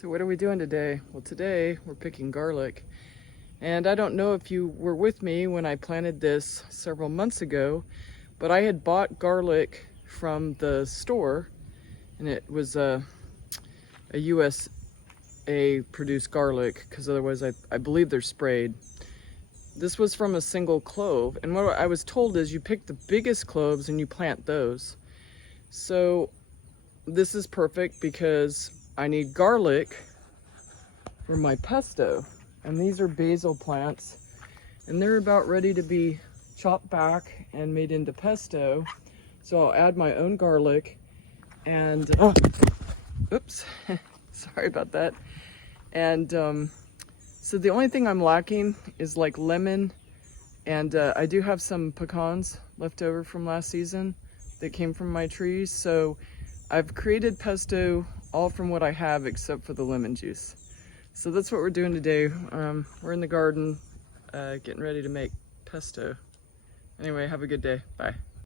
So what are we doing today? Well, today we're picking garlic. And I don't know if you were with me when I planted this several months ago, but I had bought garlic from the store, and it was a USA produced garlic, because otherwise I believe they're sprayed. This was from a single clove, and what I was told is you pick the biggest cloves and you plant those. So this is perfect because I need garlic for my pesto, and these are basil plants, and they're about ready to be chopped back and made into pesto. So I'll add my own garlic and oops, sorry about that. And so the only thing I'm lacking is like lemon, and I do have some pecans left over from last season that came from my trees. So I've created pesto all from what I have except for the lemon juice. So that's what we're doing today. We're in the garden getting ready to make pesto. Anyway, have a good day. Bye.